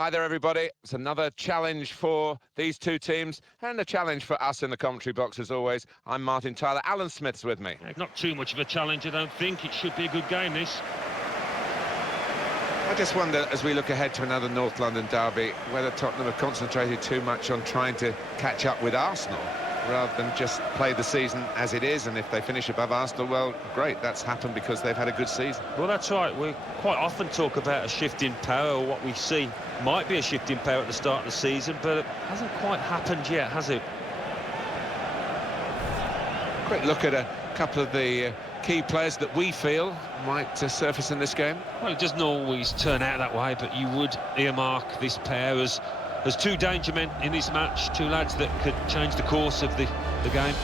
Hi there, everybody. It's another challenge for these two teams and a challenge for us in the commentary box, as always. I'm Martin Tyler. Alan Smith's with me. Not too much of a challenge, I don't think. It should be a good game, this. I just wonder, as we look ahead to another North London derby, whether Tottenham have concentrated too much on trying to catch up with Arsenal rather than just play the season as it is. And if they finish above Arsenal, well, great. That's happened because they've had a good season. Well, that's right. We quite often talk about a shift in power, or what we see might be a shift in power at the start of the season, but it hasn't quite happened yet, has it? Quick look at a couple of the key players that we feel might surface in this game. Well, it doesn't always turn out that way, but you would earmark this pair as two danger men in this match, two lads that could change the course of the game.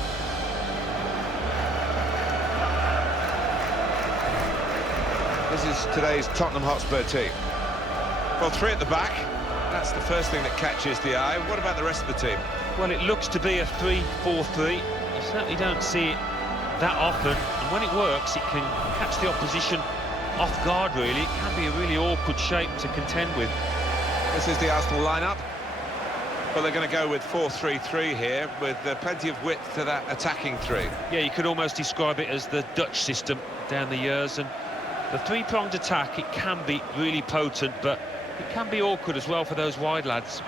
This is today's Tottenham Hotspur team. Well, three at the back. That's the first thing that catches the eye. What about the rest of the team? Well, it looks to be a 3-4-3. You certainly don't see it that often, and when it works, it can catch the opposition off guard, really. It can be a really awkward shape to contend with. This is the Arsenal lineup. Well, they're going to go with 4-3-3 here, with plenty of width to that attacking three. Yeah, you could almost describe it as the Dutch system down the years, and the three-pronged attack, it can be really potent, but it can be awkward as well for those wide lads.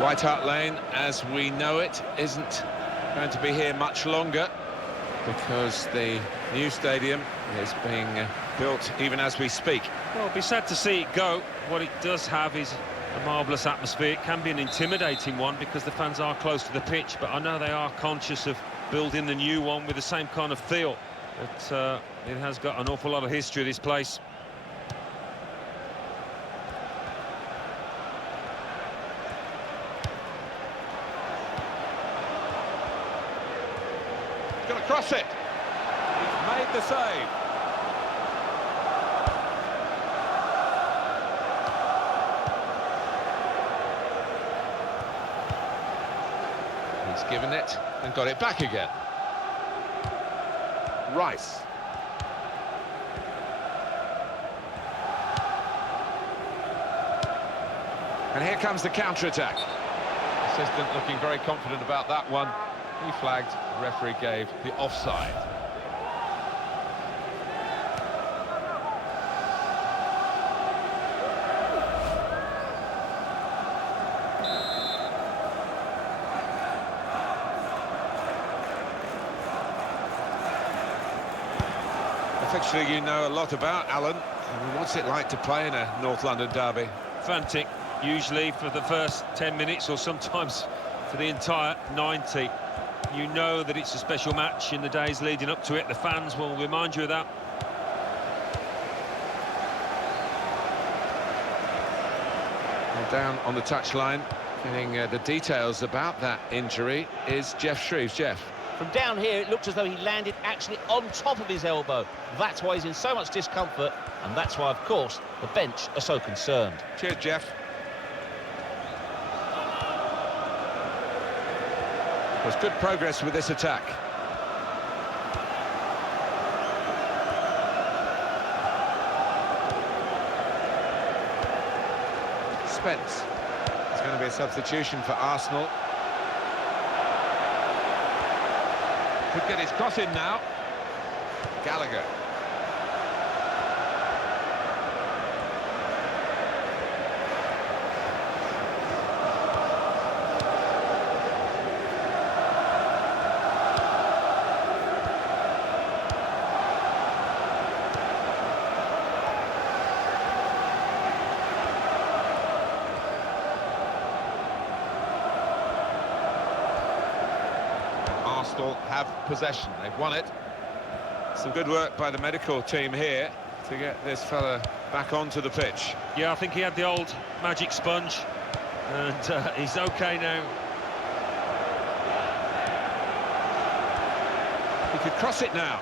White Hart Lane, as we know it, isn't going to be here much longer because the new stadium is being built even as we speak. Well, it'll be sad to see it go. What it does have is a marvellous atmosphere. It can be an intimidating one because the fans are close to the pitch, but I know they are conscious of building the new one with the same kind of feel. But it has got an awful lot of history, this place. Going to cross it. He's made the save. He's given it and got it back again. Rice. And here comes the counter-attack. Assistant looking very confident about that one. He flagged, the referee gave the offside. A fixture you know a lot about, Alan. What's it like to play in a North London derby? Frantic, usually for the first 10 minutes or sometimes for the entire 90. You know that it's a special match in the days leading up to it. The fans will remind you of that. And down on the touchline, getting the details about that injury is Jeff Shreves. Jeff. From down here, it looked as though he landed actually on top of his elbow. That's why he's in so much discomfort, and that's why, of course, the bench are so concerned. Cheers, Jeff. There's good progress with this attack. Spence. It's going to be a substitution for Arsenal. Could get his cross in now. Gallagher. Arsenal have possession. They've won it. Some good work by the medical team here to get this fella back onto the pitch. Yeah, I think he had the old magic sponge, and he's okay now. He could cross it now.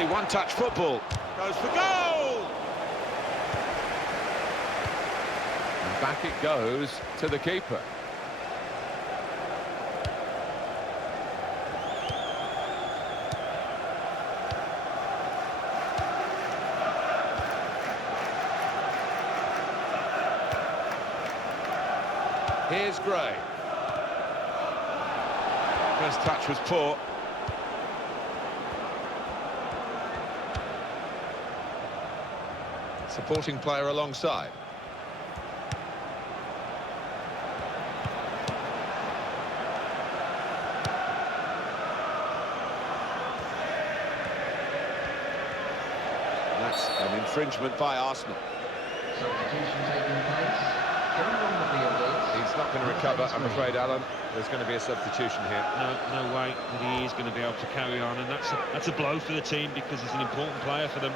Simply one-touch football. Goes for goal! And back it goes to the keeper. Here's Gray. First touch was poor. Supporting player alongside. That's an infringement by Arsenal. Substitution taking place. Everyone will be alert. He's not going to recover, I'm afraid, Alan. There's going to be a substitution here. No way that he is going to be able to carry on, and that's a blow for the team because he's an important player for them.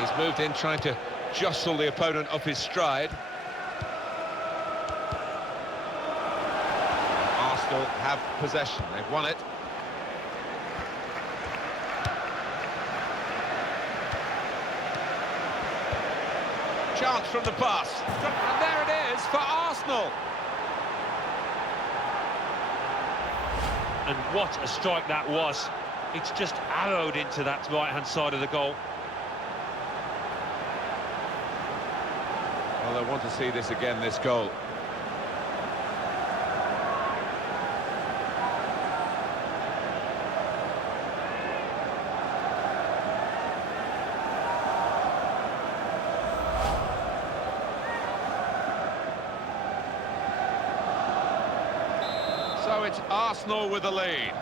He's moved in, trying to jostle the opponent off his stride. Arsenal have possession. They've won it. Chance from the pass. And there it is for Arsenal. And what a strike that was. It's just arrowed into that right-hand side of the goal. Well, I want to see this again, this goal. So it's Arsenal with the lead.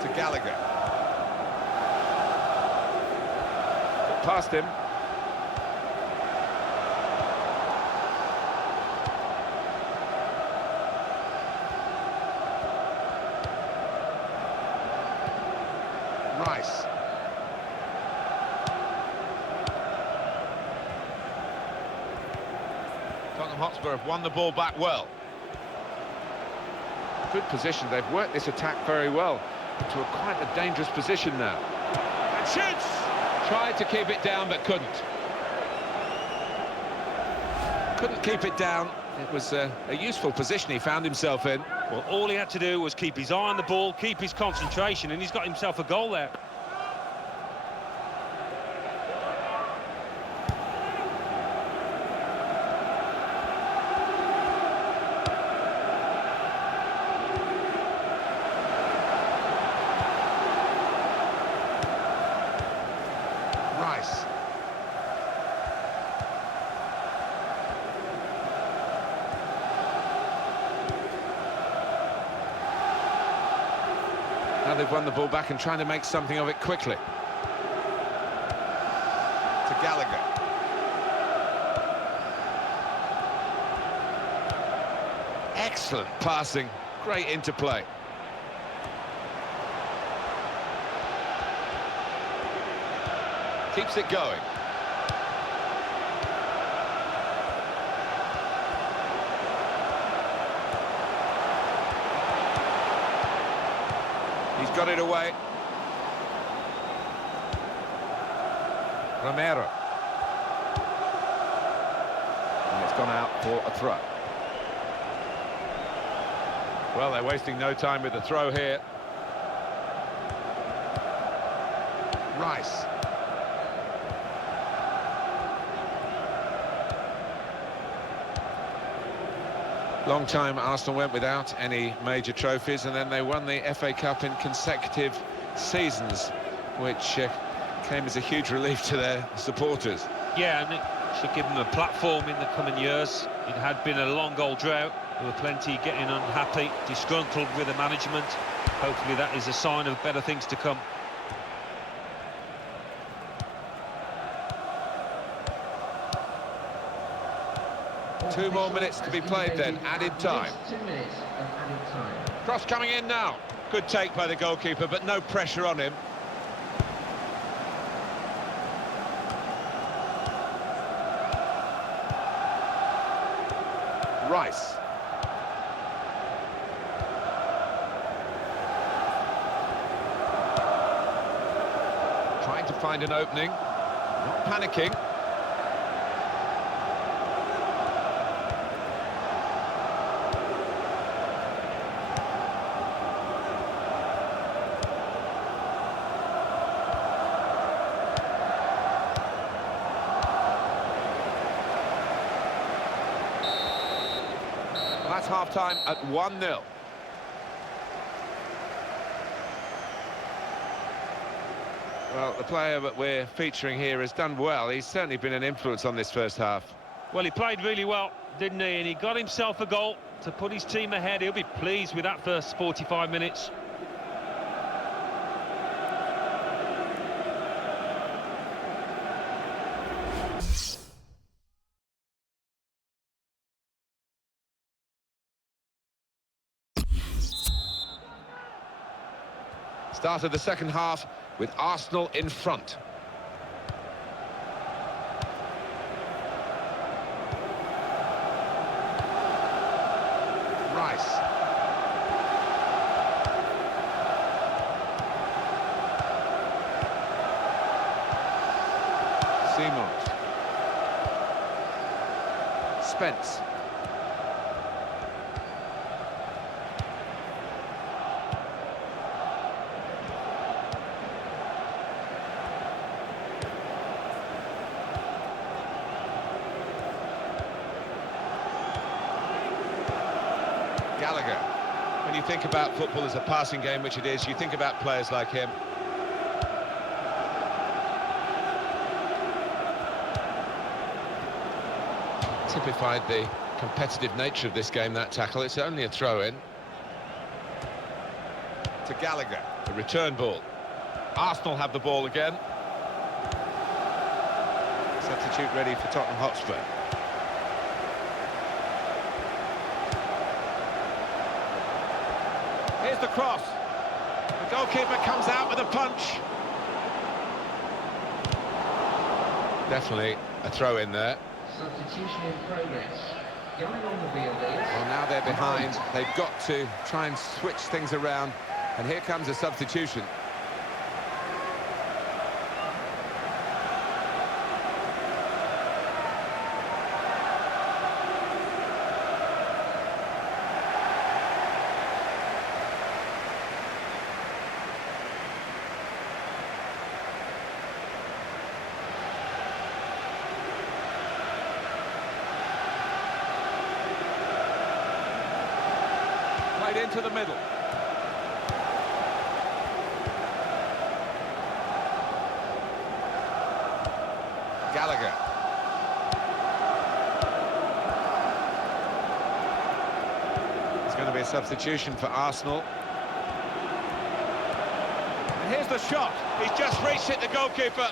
To Gallagher. Past him. Rice. Tottenham Hotspur have won the ball back well. Good position. They've worked this attack very well to quite a dangerous position now. And shoots! Tried to keep it down, but couldn't. Couldn't keep it down. It was a useful position he found himself in. Well, all he had to do was keep his eye on the ball, keep his concentration, and he's got himself a goal there. Rice. Now they've won the ball back and trying to make something of it quickly. To Gallagher. Excellent passing, great interplay. Keeps it going. He's got it away. Romero. And it's gone out for a throw. Well, they're wasting no time with the throw here. Rice. Long time Arsenal went without any major trophies, and then they won the FA Cup in consecutive seasons, which came as a huge relief to their supporters. Yeah, and it should give them a platform in the coming years. It had been a long old drought. There were plenty getting unhappy, disgruntled with the management. Hopefully that is a sign of better things to come. Two more minutes to be played then, added time. 2 minutes of added time. Cross coming in now. Good take by the goalkeeper, but no pressure on him. Rice. Trying to find an opening. Not panicking. That's half-time at 1-0. Well, the player that we're featuring here has done well. He's certainly been an influence on this first half. Well, he played really well, didn't he? And he got himself a goal to put his team ahead. He'll be pleased with that first 45 minutes. Start of the second half with Arsenal in front. Rice. Simons. Spence. Gallagher. When you think about football as a passing game, which it is, you think about players like him. Typified the competitive nature of this game, that tackle. It's only a throw-in. To Gallagher, the return ball. Arsenal have the ball again. Substitute ready for Tottenham Hotspur. Here's the cross. The goalkeeper comes out with a punch. Definitely a throw in there. Substitution in progress. Going on the field is... Well, now they're behind. They've got to try and switch things around. And here comes a substitution. Played into the middle. Gallagher. It's going to be a substitution for Arsenal. And here's the shot. He's just reached it, the goalkeeper.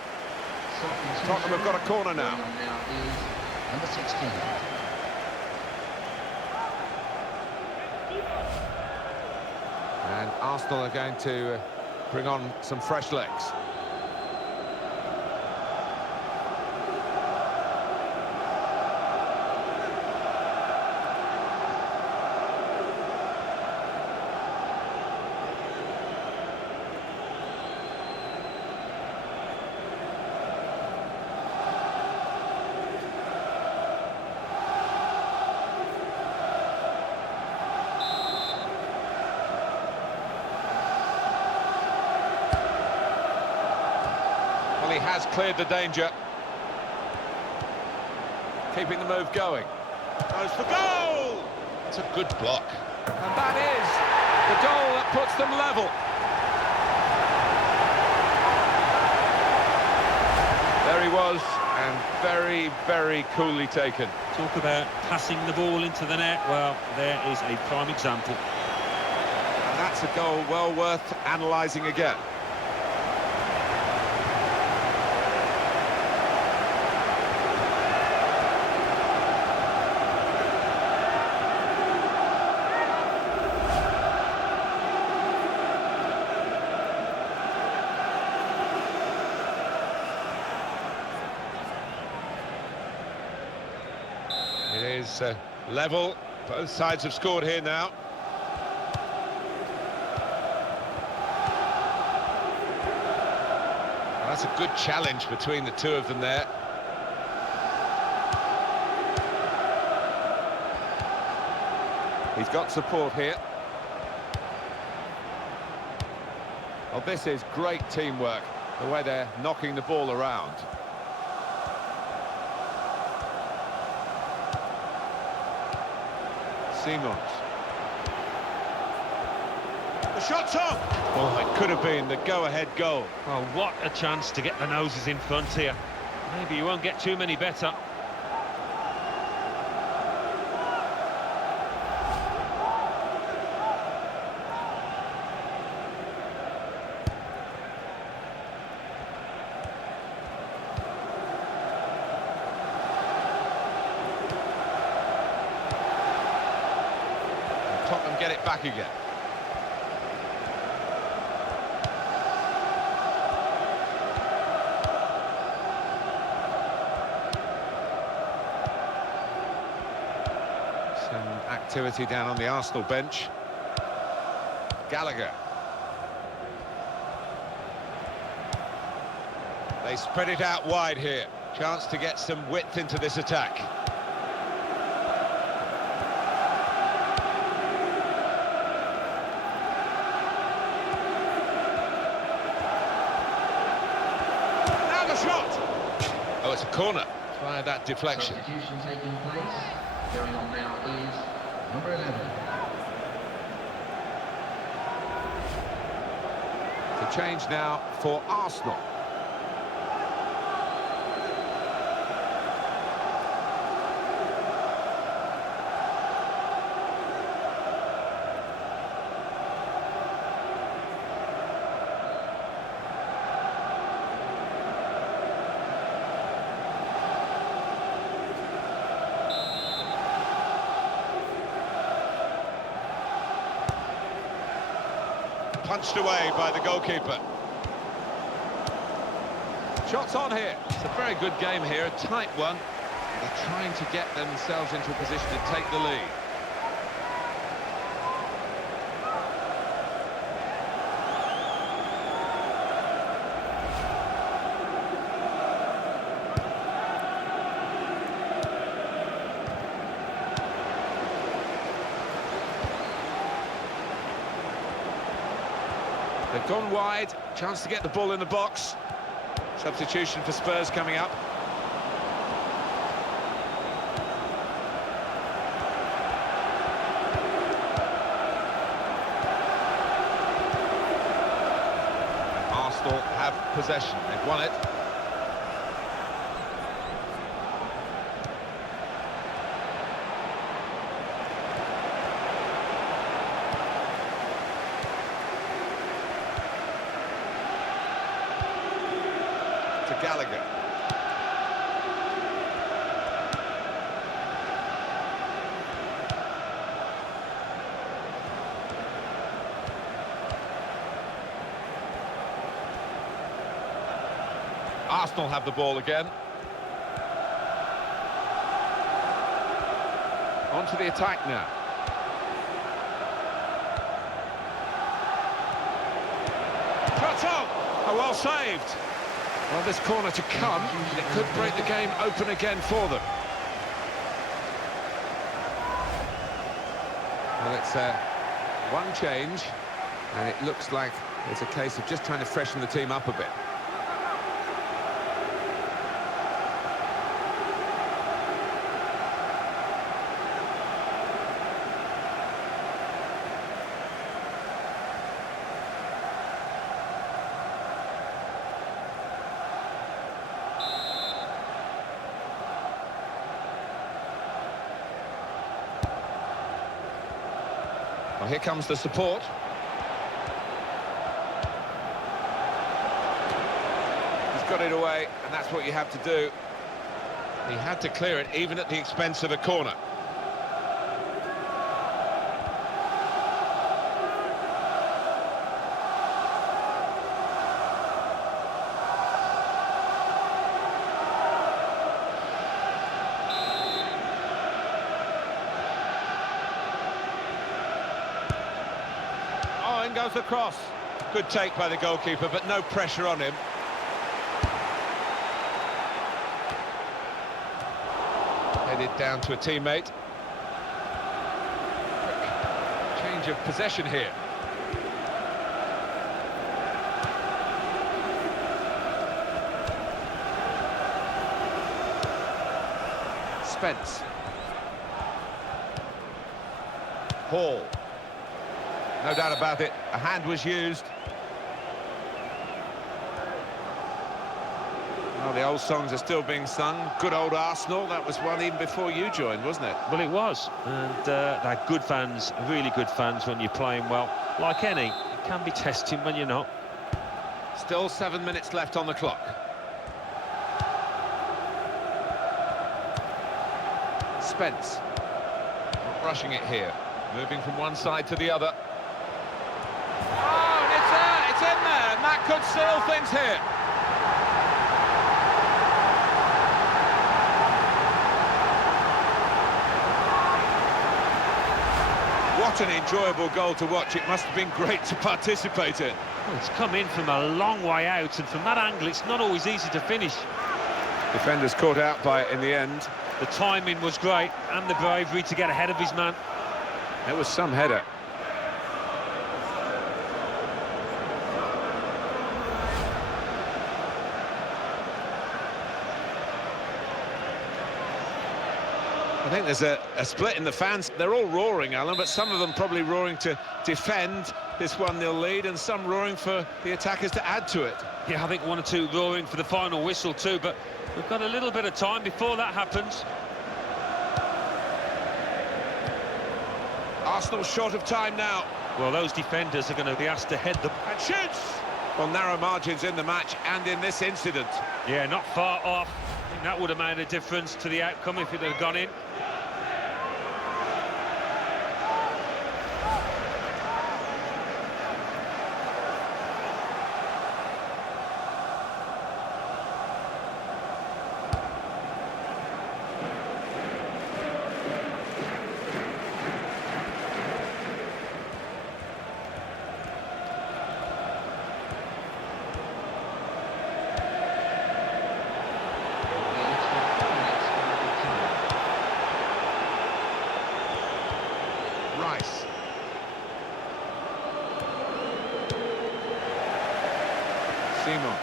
Tottenham have got a corner now. Now is number 16. And Arsenal are going to bring on some fresh legs. Well, he has cleared the danger. Keeping the move going. Goes for goal! That's a good block. And that is the goal that puts them level. There he was, and very, very coolly taken. Talk about passing the ball into the net. Well, there is a prime example. And that's a goal well worth analysing again. It is level. Both sides have scored here now. Well, that's a good challenge between the two of them there. He's got support here. Well, this is great teamwork, the way they're knocking the ball around. Simons. The shot's on! Oh, it could have been the go-ahead goal. Well, what a chance to get the noses in front here. Maybe you won't get too many better. Tottenham get it back again. Some activity down on the Arsenal bench. Gallagher. They spread it out wide here. Chance to get some width into this attack. Shot! Oh, it's a corner. Try that deflection. Substitution taking place. Going on now is number 11. The change now for Arsenal. Punched away by the goalkeeper. Shots on here. It's a very good game here, a tight one. They're trying to get themselves into a position to take the lead. They've gone wide, chance to get the ball in the box. Substitution for Spurs coming up. And Arsenal have possession, they've won it. To Gallagher. Arsenal have the ball again. On to the attack now. Oh, well saved. Well, this corner to come, it could break the game open again for them. Well, it's one change, and it looks like it's a case of just trying to freshen the team up a bit. Well, here comes the support. He's got it away, and that's what you have to do. He had to clear it, even at the expense of a corner. Oh, in goes the cross. Good take by the goalkeeper, but no pressure on him. Headed down to a teammate. Change of possession here. Spence. Hall. No doubt about it, a hand was used. Well, the old songs are still being sung. Good old Arsenal, that was one even before you joined, wasn't it? Well, it was, and they're good fans, really good fans when you're playing well. Like any, it can be testing when you're not. Still 7 minutes left on the clock. Spence. Not rushing it here. Moving from one side to the other. Oh, and it's there! It's in there! And that could seal things here. What an enjoyable goal to watch. It must have been great to participate in. Well, it's come in from a long way out, and from that angle, it's not always easy to finish. Defenders caught out by it in the end. The timing was great, and the bravery to get ahead of his man. It was some header. I think there's a split in the fans. They're all roaring, Alan, but some of them probably roaring to defend this 1-0 lead, and some roaring for the attackers to add to it. Yeah, I think one or two roaring for the final whistle too, but we've got a little bit of time before that happens. Arsenal short of time now. Well, those defenders are going to be asked to head them. And shoots! Well, narrow margins in the match and in this incident. Yeah, not far off. I think that would have made a difference to the outcome if it had gone in. Rice. Simons.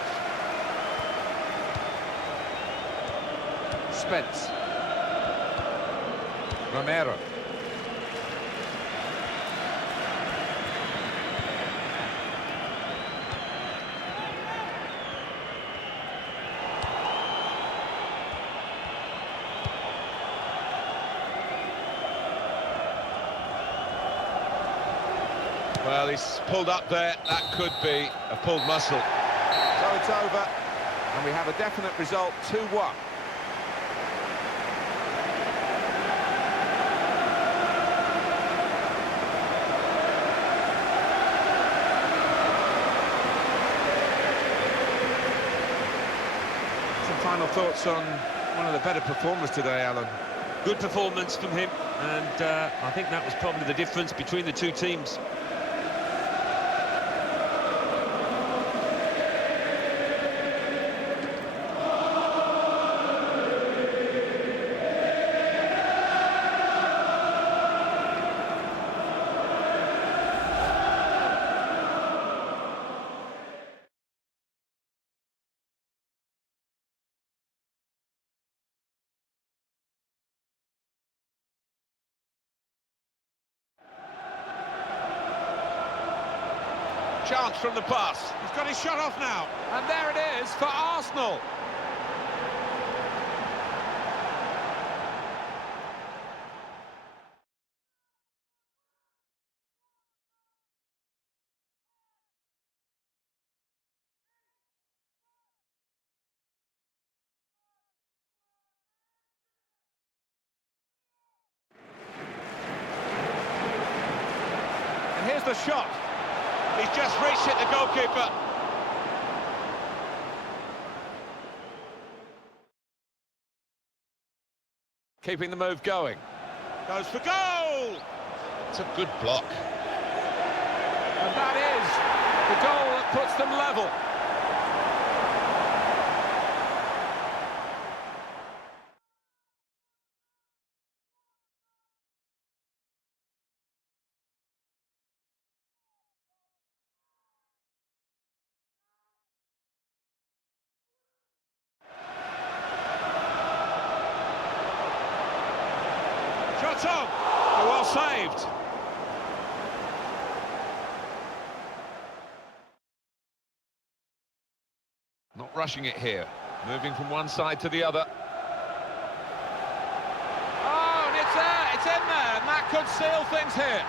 Spence. Romero. Well, he's pulled up there. That could be a pulled muscle. So it's over, and we have a definite result, 2-1. Some final thoughts on one of the better performers today, Alan. Good performance from him, and I think that was probably the difference between the two teams. Chance from the pass. He's got his shot off now. And there it is for Arsenal. here's the shot. He's just reached it, the goalkeeper. Keeping the move going. Goes for goal! It's a good block. And that is the goal that puts them level. Shot on! Oh, well saved. Not rushing it here. Moving from one side to the other. Oh, and it's there, it's in there, and that could seal things here.